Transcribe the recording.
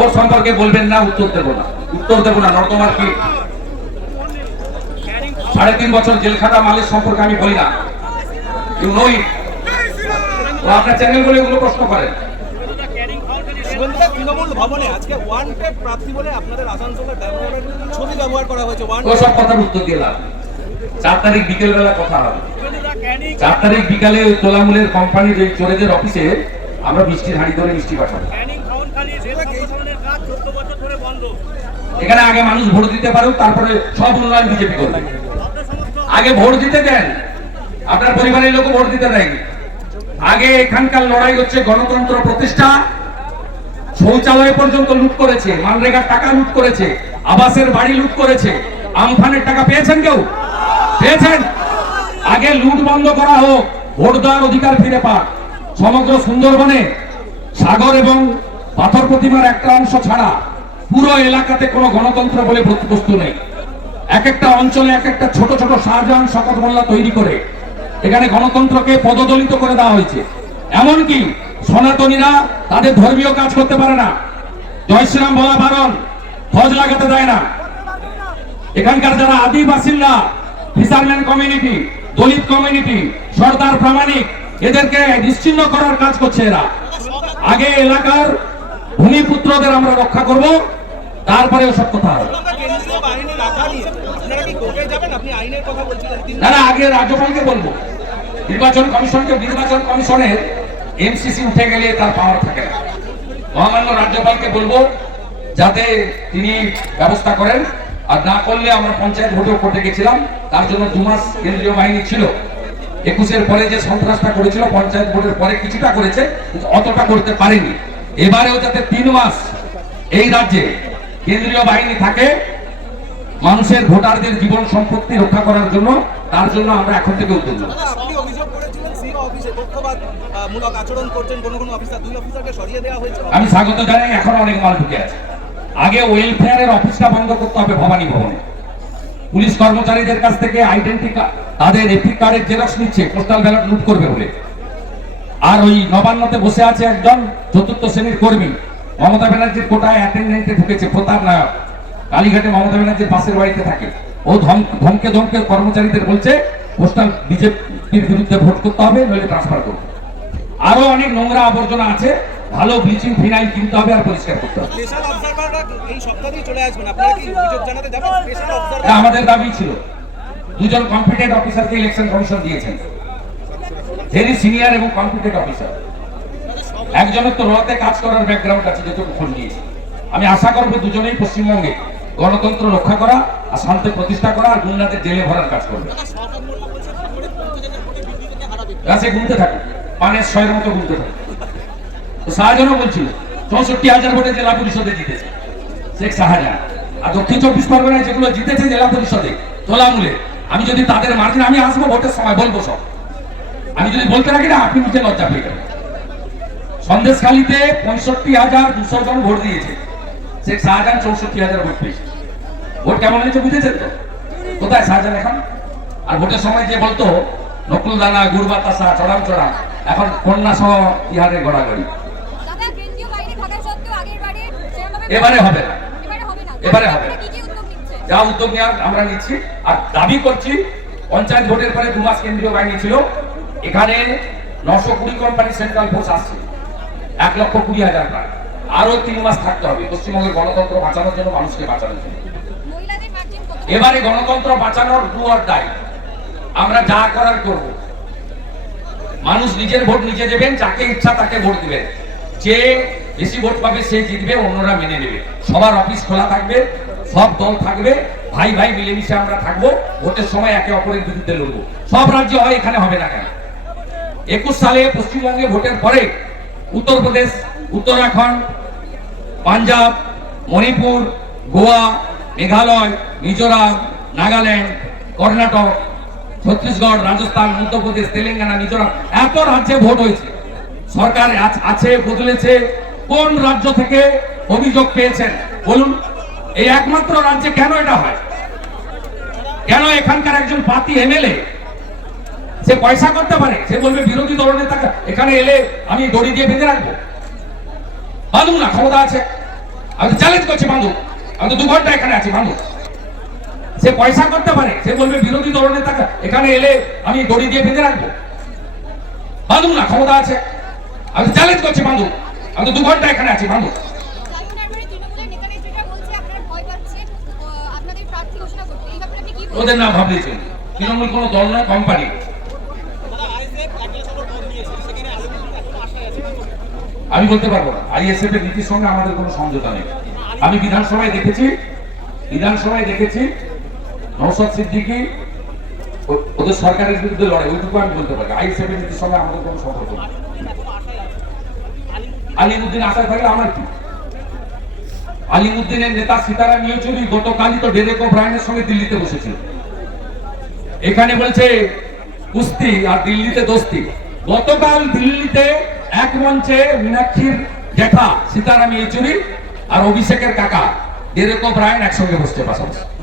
ওর সম্পর্কে বলবেন না উত্তর দেব না উত্তর দেব না নর্দমার কি সাড়ে তিন বছর জেল খাটা মালিক সম্পর্কে আমি বলি না আপনার চ্যানেল বলে এগুলো প্রশ্ন করেন তৃণমূল বিকেলবেলা কথা হবে চার তারিখ বিকালে তোলামুলের কোম্পানির চোরেদের অফিসে আমরা বৃষ্টির হাঁড়ি ধরে বৃষ্টি পাঠাবো এখানে আগে মানুষ ভোট দিতে পারুক তারপরে সব উন্নয়ন বিজেপি করবে আগে ভোট দিতে দেন আপনার পরিবারের লোক ভোট দিতে দেন আগে এখানকার লড়াই হচ্ছে গণতন্ত্র প্রতিষ্ঠা শৌচালয় পর্যন্ত লুট করেছে মানরেগার টাকা লুট করেছে আবাসের বাড়ি লুট করেছে আমফানের টাকা পেয়েছেন কেউ পেয়েছেন আগে লুট বন্ধ করা হোক ভোট দেওয়ার অধিকার ফিরে পাক সমগ্র সুন্দরবনে সাগর এবং পাথর প্রতিমার একটা অংশ ছাড়া পুরো এলাকাতে কোনো গণতন্ত্র বলে বস্তু নেই এক একটা অঞ্চলে এক একটা ছোট ছোট শাহজাহান শকত মোল্লা তৈরি করে এখানে গণতন্ত্রকে পদদলিত করে দেওয়া হয়েছে এমনকি সনাতনীরা তাদের ধর্মীয় কাজ করতে পারে না জয় শ্রীরাম বলা বারণ ধ্বজ লাগাতে দেয় না এখানকার যারা আদিবাসীরা fisherman community Dalit community Sardar Pramanik এদেরকে নিশ্চিন্ন করার কাজ করছে এরা আগে এলাকার ভূমিপুত্রদের আমরা রক্ষা করব তারপরে ওসব কথা হবে আগে রাজ্যপালকে বলবো নির্বাচন কমিশনকে নির্বাচন কমিশনের এমসিসি উঠে গেলে তার পাওয়ার থাকে না মহামান্য রাজ্যপালকে বলবো যাতে তিনি ব্যবস্থা করেন আর না করলে আমরা পঞ্চায়েত ভোটও করতে গেছিলাম তার জন্য দু মাস কেন্দ্রীয় বাহিনী ছিল একুশের পরে যে সন্ত্রাসটা করেছিল পঞ্চায়েত ভোটের পরে কিছুটা করেছে অতটা করতে পারেনি এবারেও যাতে তিন মাস এই রাজ্যে কেন্দ্রীয় বাহিনী থাকে মানুষের ভোটারদের জীবন সম্পত্তি রক্ষা করার জন্য তার জন্য আমরা এখন থেকে উদ্যোগ নেব আমি স্বাগত জানাই এখন অনেক মাল ঢুকে আছে আগে ওয়েলফেয়ারের অফিসটা বন্ধ করতে হবে ভবানী ভবনে পুলিশ কর্মচারীদের কাছ থেকে আইডেন্টি তাদের এপি কার্ডের জেরক্স নিচ্ছে পোস্টাল ব্যালট লুট করবে বলে আর ওই নবান্নতে বসে আছে একজন চতুর্থ শ্রেণীর কর্মী মমতা ব্যানার্জির কোটায় অ্যাটেন্ডেন্টে ঢুকেছে প্রতাপ নায়ক কালীঘাটে মমতা ব্যানার্জির পাশের বাড়িতে থাকে ও ধমকে ধমকে কর্মচারীদের বলছে পোস্টাল বিজেপির বিরুদ্ধে ভোট করতে হবে নইলে ট্রান্সফার করবে আরো অনেক নোংরা আবর্জনা আছে ভালো ব্লিচিং ফিনাইল কিনতে হবে আর পরিষ্কার করতে হবে স্পেশাল আমাদের দাবি ছিল দুজন কম্পিটেন্ট অফিসারকে ইলেকশন কমিশন দিয়েছেন ভেরি সিনিয়র এবং কম্পিটেন্ট অফিসার একজনের তো রতে কাজ করার ব্যাকগ্রাউন্ড আছে যেটুকু ফোন দিয়েছে আমি আশা করবো দুজনেই পশ্চিমবঙ্গে গণতন্ত্র রক্ষা করা আর শান্তি প্রতিষ্ঠা করা আর গুন্ডাদের জেলে ভরার কাজ করবে গাছে গুনতে থাকে পানের ছয়ের মতো গুনতে থাকে শাহজাহানও বলছিল চৌষট্টি হাজার ভোটে জেলা পরিষদে জিতেছে শেখ শাহজাহান আর দক্ষিণ চব্বিশ পরগনায় যেগুলো জিতেছে জেলা পরিষদে তোলামুলে আমি যদি তাদের মার্জিন আমি আসবো ভোটের সময় বলবো সব আমি যদি বলতে রাখি না আপনি নিজে লজ্জা পেয়ে যাবেন সন্দেশখালীতে পঁয়ষট্টি হাজার দুশো জন ভোট দিয়েছে শেখ শাহজাহান চৌষট্টি হাজার ভোট পেয়েছে ভোট কেমন হয়েছে বুঝেছেন তো কোথায় শাহজাহান এখন আর ভোটের সময় যে বলতো নকুল দানা গুড় বাতাসা চড়াম চড়াম এখন কন্যা সহ ইহারে গড়াগড়ি এবারে হবে না এবারে হবে যা উদ্যোগ নেওয়ার আমরা নিচ্ছি আর দাবি করছি পঞ্চায়েত ভোটের পরে দু মাস কেন্দ্রীয় বাহিনী ছিল এখানে নশো কুড়ি কোম্পানি সেন্ট্রাল ফোর্স আসছে এক লক্ষ কুড়ি হাজার প্রায় আরো তিন মাস থাকতে হবে পশ্চিমবঙ্গের গণতন্ত্র বাঁচানোর জন্য মানুষকে বাঁচানোর জন্য এবারে গণতন্ত্র বাঁচানোর দু অর্ডাই আমরা যা করার করব মানুষ নিজের ভোট নিজে দেবেন যাকে ইচ্ছা তাকে ভোট দিবেন যে বেশি ভোট পাবে সে জিতবে অন্যরা মেনে নেবে সবার অফিস খোলা থাকবে সব দল থাকবে ভাই ভাই মিলেমিশে আমরা থাকবো ভোটের সময় একে অপরের বিরুদ্ধে লড়বো সব রাজ্য হয় এখানে হবে না কেন একুশ সালে পশ্চিমবঙ্গে ভোটের পরে উত্তরপ্রদেশ উত্তরাখণ্ড পাঞ্জাব মণিপুর গোয়া মেঘালয় মিজোরাম নাগাল্যান্ড কর্ণাটক ছত্তিশগড় রাজস্থান মধ্যপ্রদেশ তেলেঙ্গানা মিজোরাম এত রাজ্যে ভোট হয়েছে সরকার আছে বদলেছে কোন রাজ্য থেকে অভিযোগ পেয়েছেন বলুন এই একমাত্র রাজ্যে কেন এটা হয় কেন এখানকার একজন পাতি এমএলএ সে পয়সা করতে পারে সে বলবে বিরোধী নেতা এখানে এলে আমি দড়ি দিয়ে বেঁধে রাখবো বাঁধু না ক্ষমতা আছে আমি চ্যালেঞ্জ করছি বাঁধু আমি তো দু ঘন্টা এখানে আছি বাঁধু সে পয়সা করতে পারে সে বলবে বিরোধী নেতা এখানে এলে আমি দড়ি দিয়ে বেঁধে রাখবো বাঁধু না ক্ষমতা আছে আমি চ্যালেঞ্জ করছি বাঁধু আমি তো দু ঘন্টা এখানে আছি ভালো ওদের না ভাবলে চলবে তৃণমূল কোনো দল না কোম্পানি আমি বলতে পারবো না আইএসএফ এর নীতির সঙ্গে আমাদের কোনো সমঝোতা নেই আমি বিধানসভায় দেখেছি বিধানসভায় দেখেছি নৌসাদ সিদ্দিকি ওদের সরকারের বিরুদ্ধে লড়াই ওইটুকু আমি বলতে পারি আইএসএফ এর নীতির সঙ্গে আমাদের কোনো সম্পর্ক নেই আলিমুদ্দিন আসার থাকলে আমার কি আলিমুদ্দিনের নেতা সীতারাম ইয়েচুরি গতকালই তো ডেরেক ব্রায়নের সঙ্গে দিল্লিতে বসেছিল এখানে বলছে কুস্তি আর দিল্লিতে দোস্তি গতকাল দিল্লিতে এক মঞ্চে মীনাক্ষীর জেঠা সীতারাম ইয়েচুরি আর অভিষেকের কাকা ডেরেক ব্রায়ন একসঙ্গে বসছে পাশাপাশি